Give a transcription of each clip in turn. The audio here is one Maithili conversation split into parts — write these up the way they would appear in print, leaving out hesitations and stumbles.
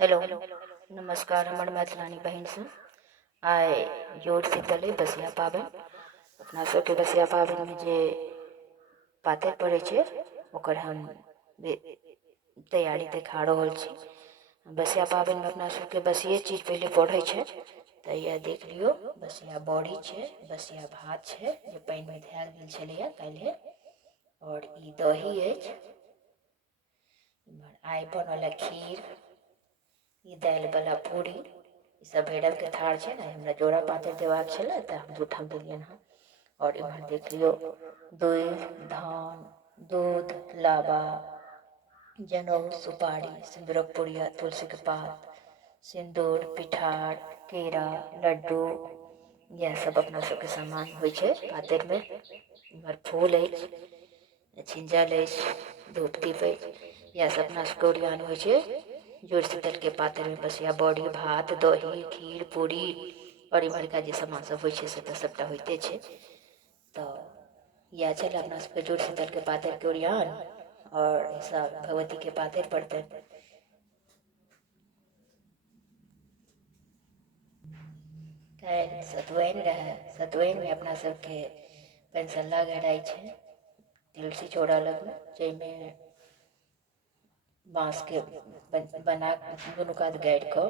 हेलो नमस्कार। हमर मैथिलानी बहिन से आइ जोड़ शीतल अइ बसिया पाबनि। अपना सबके बसिया पाबनिमे जे पातरि पड़ै छै ओकर हम तैयारी देखा रहल छी। बसिया पाबनिमे अपना सबके बसिये चीज पहिले पढ़ै छै, तऽ यह देख लियौ। बसिया बड़ी छै, बसिया भात छै जे पानिमे धयल गेल छलैए काल्हि, और ई दही अछि। आइ बनल है खीर, ई दालिवला पूरी, ई सब भैरवके थार छै ने। हमरा जोड़ा पातरि देबाक छलै तऽ हम जूठम देलियनि हँ। और इम्हर देख लियौ दूधि, धान, दूध, लाबा, जनउ, सुपारी, सिन्दूरक पुड़िया, तुलसीके पात, सिन्दूर, पिठार, केरा, लड्डू, इएह सब अपना सबके सामान होइ छै पातरिमे। इम्हर फूल अछि, छिंजल अछि, धूप दीप अछि, इएह सब अपना सबके ओरियान होइ छै जुड़ शीतलके पातरिमे। बसिया बड़ी, भात, दही, खीर, पूरी और इम्हरका जे सामान सब होइ छै से तऽ सबटा होइते छै। तऽ इएह छल अपना सबके जुड़ शीतलके पातरिके ओरियान। और सब भगवतीके पातरि पड़तनि। काल्हि सतुआइन रहै। सतुआइनमे अपना सबके पेंसल्ला गड़ाइ छै तुलसी चौरा लगमे, जाहिमे बाँसके बना दुनू कात गाड़ि कऽ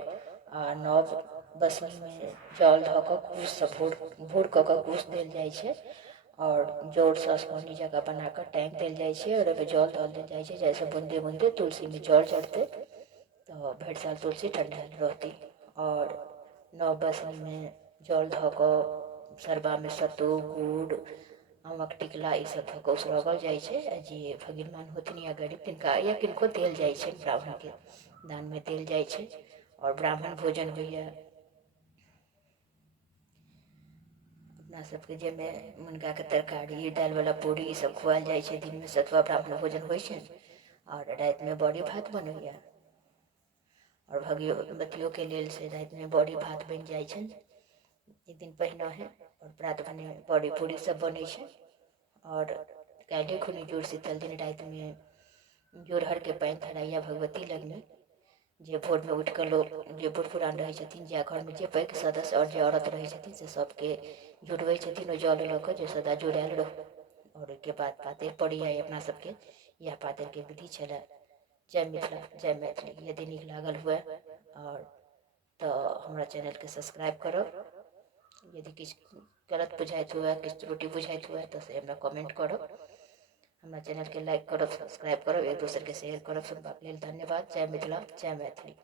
आ नव बसनीमे जल धऽ कऽ कुशसँ भोर कऽ कऽ कुश देल जाइ छै, और जोरसँ असकौनी जगह बना कऽ टाँगि देल जाइ छै, और ओहिमे जल धऽ देल जाइ छै, जाहिसँ बूंदे बूंदे तुलसीमे जल चढ़तै तऽ भरि साल तुलसी ठंडायल रहतै। और नव बसनीमे जल धऽ कऽ सरबामे सत्तू, गुड़, आमक टिकला ई सब धऽ कऽ उसरगल जाइ छै। जे फकीरमान होथिन या गरीब तिनका या किनको देल जाइ छै, ब्राह्मणके दानमे देल जाइ छै, और ब्राह्मण भोजन होइए। अपना सबके जाहिमे मुनगाके तरकारी, दालिवला पूरी ई सब खुआएल जाइ छै। दिनमे सतुआ ब्राह्मण भोजन होइ छै, और रातिमे बड़ी भात बनैए। और भगवतियोके लेल से रातिमे बड़ी भात बनि जाइ छनि एक दिन पहिनहे, और प्रात भने बड़ी पूरी सब बनै छै। और काल्हि खुनी जुड़ शीतल दिन रातिमे जोरहरके पानि धराइए भगवती लगमे। जे भोरमे उठि कऽ लोक, जे बूढ़ पुरान रहै छथिन, जे घरमे जे पैघ सदस्य और जे औरत रहै छथिन से सबके जुड़बै छथिन ओ जल लऽ कऽ, जे सदा जुड़ायल रहू। और ओहिके बाद पातरि पड़ैए अपना सबके। इएह पातरिके विधि छलै। जय मिथिला, जय मैथिली। यदि नीक लागल हुए और तऽ हमरा चैनलके सब्सक्राइब करब। यदि किछु गलत बुझाइत हुए, किछु त्रुटि बुझाइत हुए तऽ से हमरा कमेंट करब। हमरा चैनलके लाइक करब, सब्सक्राइब करब, एक दोसरके शेयर करब। सुनबाक लेल धन्यवाद। जय मिथिला, जय मैथिली।